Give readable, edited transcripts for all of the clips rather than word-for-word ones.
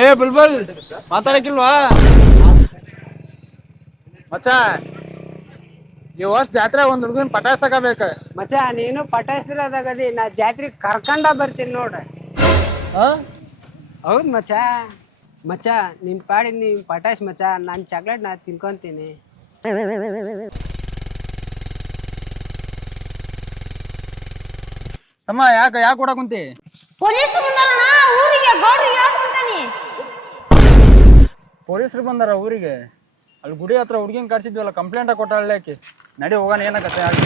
ಏ ಬುಲ್ಬುಲ್ ಮಾತಾಡಕಿಲ್ವಾ ಮಚ್ಚ ಈ ವರ್ಷ ಜಾತ್ರೆ ಒಂದ್ ಹುಡುಗನ್ ಪಟಾಯ್ಸಕಬೇಕ ಮಚ್ಚ ನೀನು ಪಟಾಯಿಸ್ತಿರೋದಾಗದಿ ನಾ ಜಾತ್ರೆ ಕರ್ಕೊಂಡ ಬರ್ತೀನಿ ನೋಡ. ಹೌದ್ ಮಚ್ಚ. ಮಚ್ಚ ನಿನ್ ಪಾಡಿ ನೀನ್ ಪಟಾಯಿಸ್ ಮಚ್ಚ, ನಾನ್ ಚಾಕ್ಲೇಟ್ ನಾ ತಿನ್ಕೊಂತೀನಿ. ತಮ್ಮ ಯಾಕ ಕೊಡ ಕುಂತಿ? ಪೊಲೀಸರು ಬಂದಾರ ಊರಿಗೆ. ಅಲ್ಲಿ ಗುಡಿ ಹತ್ರ ಹುಡುಗಿನ ಕರ್ಸಿದ್ವಲ್ಲ, ಕಂಪ್ಲೇಂಟ್ ಕೊಟ್ಟಾಳಕ್ಕೆ. ನಡಿ ಹೋಗೋಣ, ಏನಕತ್ತೆ ಆಗಿ.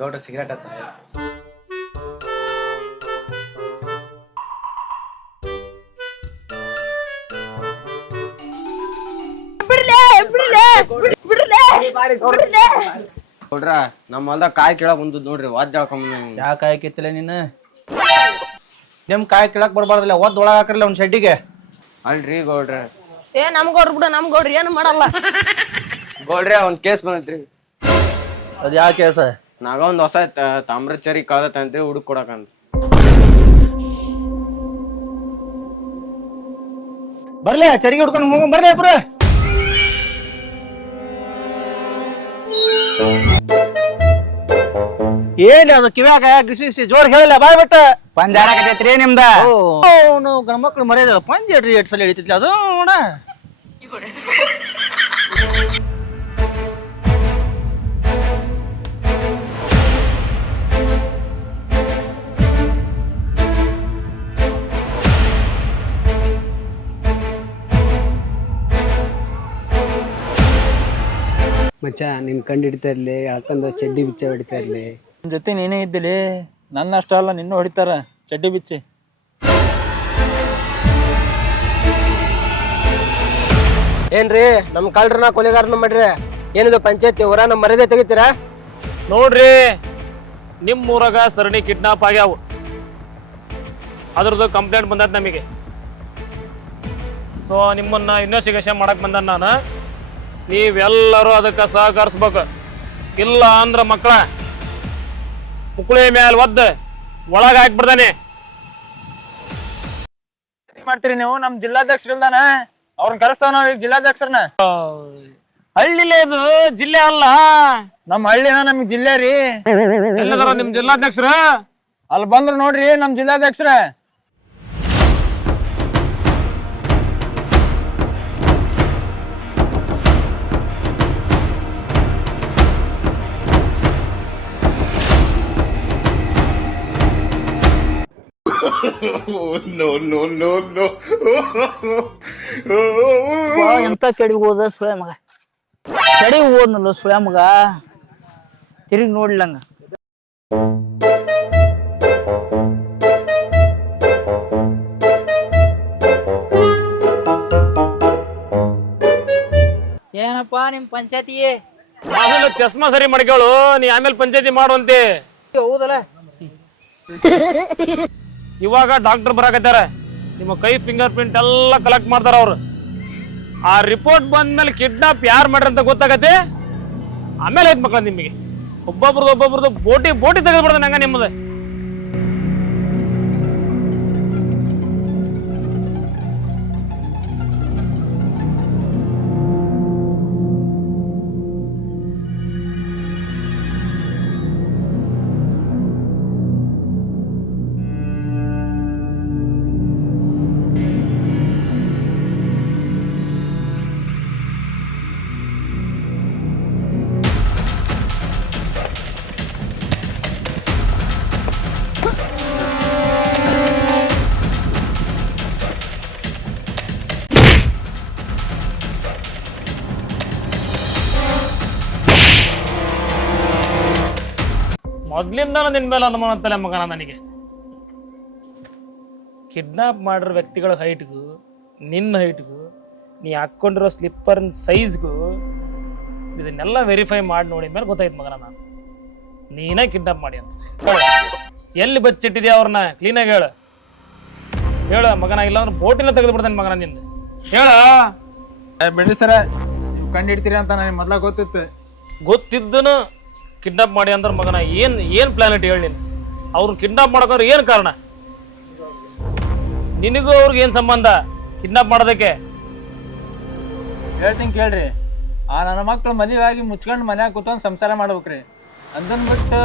ಗೌಡ್ರ ಸಿಗರೇಟ್ ಹಚ್ಚ. ಗೌಡ್ರ ನಮ್ಮ ಹೊಲ್ದಾಗ ಕಾಯಿ ಕೇಳಕ್ ಬಂದದ್ ನೋಡ್ರಿ, ಒದ್ ಹೇಳ್ಕೊಂಡ್. ಯಾ ಕಾಯಿ ಕಿತ್ತಲೆ ನೀನು? ನಿಮ್ ಕಾಯಿ ಕೇಳಕ್ ಬರ್ಬಾರ್ದಲ್ಲ, ಒದ್ ಒಳಗ ಹಾಕ್ರಲ್ಲ ಒಂದ್ ಶೆಡ್ಡಿಗೆ. ಅಲ್ರಿ ಗೌಡ್ರ, ನಮ್ ಗೌಡ್ರ ಬಿಡ, ನಮ್ ಗೌಡ್ರ ಏನು ಮಾಡಲ್ಲ. ಗೌಡ್ರ ಒಂದ್ ಕೇಸ್ ಬಂದೈತ್ರಿ. ಅದ್ ಯಾ ಕೇಸ? ನಾಗ ಒಂದ್ ಹೊಸ ತಾಮ್ರದ ಚರಿ ಕಳ್ದತ್ತಂತ್ರಿ, ಹುಡುಕ್ ಕೊಡಕಂತ. ಬರ್ಲಿ ಚರಿಗೆ ಹುಡ್ಕೊಂಡು ಹೋಗ, ಬರ್ಲಿ ಇಬ್ರು. ಏನ್ ಅದು ಕಿವ್ಯಾಗ ಗಿಸಿ ಜೋರ್ ಹೇಳಿಲ್ಲ, ಬಾಯ್ ಬಿಟ್ಟ ಪಂಜಾರಾಗತೈತ್ರಿ ನಿಮ್ದ. ಗಣ ಮಕ್ಳು ಮರ್ಯಾದ ಪಂಜೇಡ್ರಿ ಎಟ್ ಸಲ ಹಿಡಿತಿತ್ಲಿ ಅದು ನೋಡ. ಮಚ್ಚ ನಿನ್ ಕಂಡು ಹಿಡಿತಾ ಇರ್ಲಿ, ಎಳ್ಕೊಂಡ ಚಡ್ಡಿ ಬಿಚ್ಚ ಹಿಡಿತಾ ಇರ್ಲಿ. ನಿನ್ ಜೊತೆ ನೀನೇ ಇದ್ದಿಲಿ, ನನ್ನ ಅಷ್ಟ ಅಲ್ಲ ನಿನ್ನೂ ಹೊಡಿತಾರ ಚಡ್ಡಿ ಬಿಚ್ಚಿ. ಏನ್ರಿ ನಮ್ ಕಳ್ರನ ಕೊಲೆಗಾರನ ಮಾಡ್ರಿ? ಏನಿದು ಪಂಚಾಯತಿ ಊರ ನಮ್ ಮರ್ಯಾದೆ ತೆಗಿತೀರಾ? ನೋಡ್ರಿ, ನಿಮ್ ಊರಾಗ ಸರಣಿ ಕಿಡ್ನಾಪ್ ಆಗ್ಯಾವ, ಅದ್ರದ್ದು ಕಂಪ್ಲೇಂಟ್ ಬಂದದ ನಮಗೆ. ಸೊ ನಿಮ್ಮನ್ನ ಇನ್ವೆಸ್ಟಿಗೇಷನ್ ಮಾಡಕ್ ಬಂದ ನಾನು. ನೀವೆಲ್ಲರೂ ಅದಕ್ಕೆ ಸಹಕರಿಸ್ಬೇಕು. ಇಲ್ಲ ಅಂದ್ರ ಮಕ್ಕಳ ಮುಕ್ಕುಳಿ ಮ್ಯಾಲ ಒದ್ದ ಒಳಗ ಹಾಕ್ಬಿಡ್ದಾನೆ. ಮಾಡ್ತೀರಿ ನೀವು? ನಮ್ ಜಿಲ್ಲಾಧ್ಯಕ್ಷರಿಲ್ದಾನ ಅವ್ರನ್ನ ಕರೆಸ್ತಾವ ನಾವ್ ಈಗ ಜಿಲ್ಲಾಧ್ಯಕ್ಷರನ್ನ. ಹಳ್ಳಿಲೇ ಇದು, ಜಿಲ್ಲೆ ಅಲ್ಲ. ನಮ್ ಹಳ್ಳಿನ ನಮ್ಗ್ ಜಿಲ್ಲೆ ರೀ. ಎಲ್ಲದಾರ ನಿಮ್ ಜಿಲ್ಲಾಧ್ಯಕ್ಷರ? ಅಲ್ಲಿ ಬಂದ್ರ ನೋಡ್ರಿ ನಮ್ ಜಿಲ್ಲಾಧ್ಯಕ್ಷರ. ಎಂತ ಕೆಡಿಗೆ ಹೋದ ಸುಳ್ಯ ಮಗ, ಕೆಡಿಗೆ ಹೋದ್ನಲ್ಲ ಸುಳ್ಯ ಮಗ, ತಿರುಗಿ ನೋಡ್ಲಂಗ. ಏನಪ್ಪಾ ನಿಮ್ ಪಂಚಾಯತಿ? ಮೊದಲು ಚಸ್ಮಾ ಸರಿ ಮಾಡ್ಕೊಳ್ಳು, ನೀ ಆಮೇಲೆ ಪಂಚಾಯತಿ ಮಾಡುವಂತೆ. ಹೌದಲ್ಲ, ಇವಾಗ ಡಾಕ್ಟರ್ ಬರಾಕತ್ತಾರ, ನಿಮ್ಮ ಕೈ ಫಿಂಗರ್ ಪ್ರಿಂಟ್ ಎಲ್ಲ ಕಲೆಕ್ಟ್ ಮಾಡ್ತಾರ ಅವ್ರು. ಆ ರಿಪೋರ್ಟ್ ಬಂದ್ಮೇಲೆ ಕಿಡ್ನಾಪ್ ಯಾರು ಮಾಡ್ರಿ ಅಂತ ಗೊತ್ತಾಗತ್ತೆ. ಆಮೇಲೆ ಐತ್ ಮಕ್ಕಳ ನಿಮಗೆ ಒಬ್ಬೊಬ್ರದ್ದು ಬೋಟಿ ತೆಗೆದು ಬಿಡ್ದ ನಂಗ ನಿಮ್ಮದು. ಮೊದ್ಲಿಂದ ನಿನ್ ಮೇಲೆ ಅನುಮಾನ ಅಂತಲ್ಲ ಮಗನ ನನಗೆ. ಕಿಡ್ನಾಪ್ ಮಾಡಿರೋ ವ್ಯಕ್ತಿಗಳ ಹೈಟ್ಗೂ ನಿನ್ನ ಹೈಟ್ಗೂ ನೀ ಹಾಕ್ಕೊಂಡಿರೋ ಸ್ಲಿಪ್ಪರ್ ಸೈಜ್ಗೂ ಇದನ್ನೆಲ್ಲ ವೆರಿಫೈ ಮಾಡಿ ನೋಡಿದ ಮೇಲೆ ಗೊತ್ತಾಯ್ತು ಮಗನ ನಾನು ನೀನೇ ಕಿಡ್ನಾಪ್ ಮಾಡಿ ಅಂತ. ಎಲ್ಲಿ ಬಚ್ಚಿಟ್ಟಿದ್ಯಾ ಅವ್ರನ್ನ ಕ್ಲೀನಾಗಿ ಹೇಳ ಮಗನ, ಇಲ್ಲಾಂದ್ರೆ ಬೋಟಿನ ತೆಗೆದು ಬಿಡ್ತಾನೆ ಮಗನ ನಿಂದು. ಹೇಳ. ಬಿಡಿ ಸರ, ನೀವು ಕಂಡು ಹಿಡ್ತೀರಿ ಅಂತ ನನಗೆ ಮೊದ್ಲ ಗೊತ್ತಿತ್ತು. ಗೊತ್ತಿದ್ದನು ಕಿಡ್ನಾಪ್ ಮಾಡಿ ಅಂದ್ರೆ ಮಗನ ಏನ್ ಪ್ಲಾನ್ ಇಟ್ಟು ಹೇಳಿ ನೀನು. ಅವ್ರನ್ನ ಕಿಡ್ನಾಪ್ ಮಾಡೋಕ್ಕಾದ್ರೆ ಏನು ಕಾರಣ? ನಿನಗೂ ಅವ್ರಿಗೆ ಏನು ಸಂಬಂಧ ಕಿಡ್ನಾಪ್ ಮಾಡೋದಕ್ಕೆ? ಹೇಳ್ತೀನಿ ಕೇಳ್ರಿ. ನನ್ನ ಮಕ್ಳು ಮದುವೆ ಆಗಿ ಮುಚ್ಕೊಂಡು ಮನ್ಯಾಗ ಕೂತ್ಕೊಂಡು ಸಂಸಾರ ಮಾಡ್ಬೇಕ್ರಿ. ಅದನ್ನ ಬಿಟ್ಟು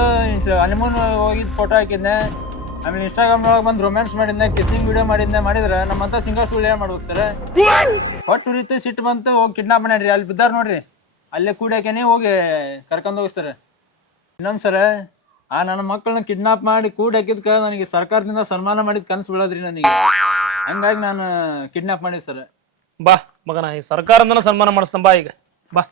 ಹನಿಮೂನ್ ಹೋಗಿದ್ ಫೋಟೋ ಹಾಕಿದ್ನೆ, ಆಮೇಲೆ ಇನ್ಸ್ಟಾಗ್ರಾಮ್ನೊಳಗೆ ಬಂದು ರೊಮ್ಯಾನ್ಸ್ ಮಾಡಿದ್ನೆ, ಕಿಸ್ಸಿಂಗ್ ವಿಡಿಯೋ ಮಾಡಿದ್ರೆ ನಮ್ಮಂತ ಸಿಂಗಲ್ ಸುಳ್ಳು ಏನು ಮಾಡ್ಬೇಕು ಸರ್? ಹೊಟ್ಟು ಉರಿತು, ಸಿಟ್ಟು ಬಂತು, ಹೋಗಿ ಕಿಡ್ನಾಪ್ ಮಾಡ್ರಿ. ಅಲ್ಲಿ ಬಿದ್ದಾರ ನೋಡ್ರಿ, ಅಲ್ಲೇ ಕೂಡ್ಯಾಕೇನೆ ಹೋಗಿ ಕರ್ಕೊಂಡು ಹೋಗಿ ಸರ್. ಇನ್ನೊಂದು ಸರ, ನನ್ನ ಮಕ್ಕಳನ್ನ ಕಿಡ್ನಾಪ್ ಮಾಡಿ ಕೂಡಾಕಿದ್ಕ ನನಗೆ ಸರ್ಕಾರದಿಂದ ಸನ್ಮಾನ ಮಾಡಿದ ಕನಸು ಬೀಳೋದ್ರಿ ನನಗೆ. ಹಂಗಾಗಿ ನಾನು ಕಿಡ್ನಾಪ್ ಮಾಡಿ ಸರ್. ಬಾ ಮಗನ, ಈ ಸರ್ಕಾರದಿಂದ ಸನ್ಮಾನ ಮಾಡಿಸ್ತಂಬ ಈಗ ಬಾ.